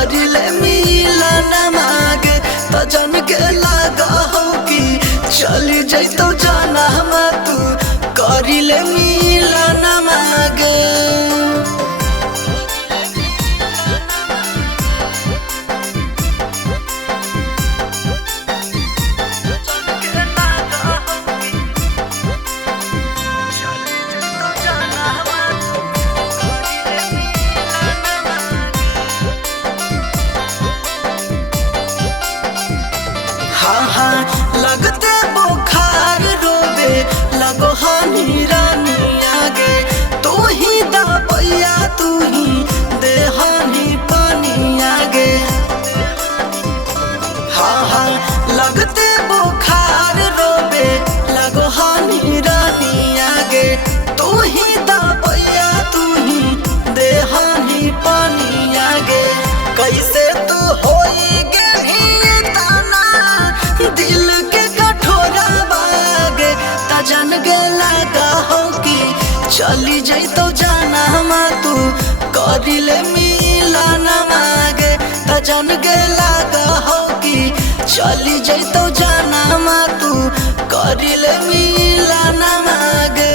करिले मिलन मागे त जन के लगा हो कि चली जैतो जनम तू करिले मिलन मागे। हाँ हाँ लगते बुखार रोबे लगो हानि रानी आगे तू ही दबैया तू ही दे हानि पानी आगे। हाँ हाँ लगते बुखार रोबे लगो हानि रानी आगे तू ही दबैया तू ही दे हानि पानी आगे। कैसे तू होएगी दिल के कठोरा बागे त जन के लगा हो कि चली जैतो जनम तू करिले मिलन मागे त जन के लगा हो कि चली जैतो जनम तू करिले मिलन मागे।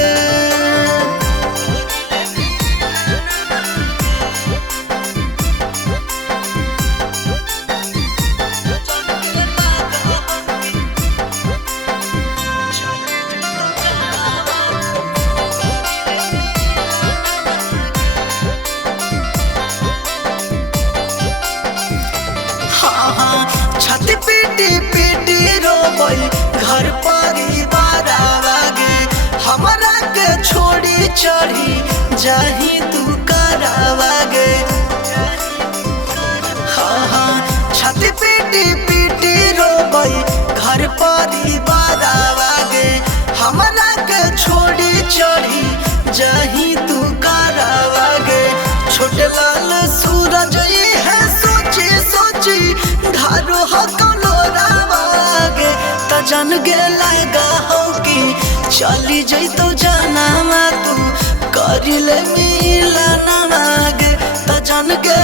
छाती पीटी पीटी रोबई घर परिवार आगे हमारा के छोड़ी चढ़ी जाही तू करावागे। हाँ हाँ छाती पीटी पीटी रोबई घर परिवार आगे हमारा के छोड़ी चढ़ी जाही तू करावागे। छोटे लाल सूरज है सोची सोची धारो हकलोरावागे त जन के लगा हो कि चली जैतो जनम तू करिले मिलन मागे त जन के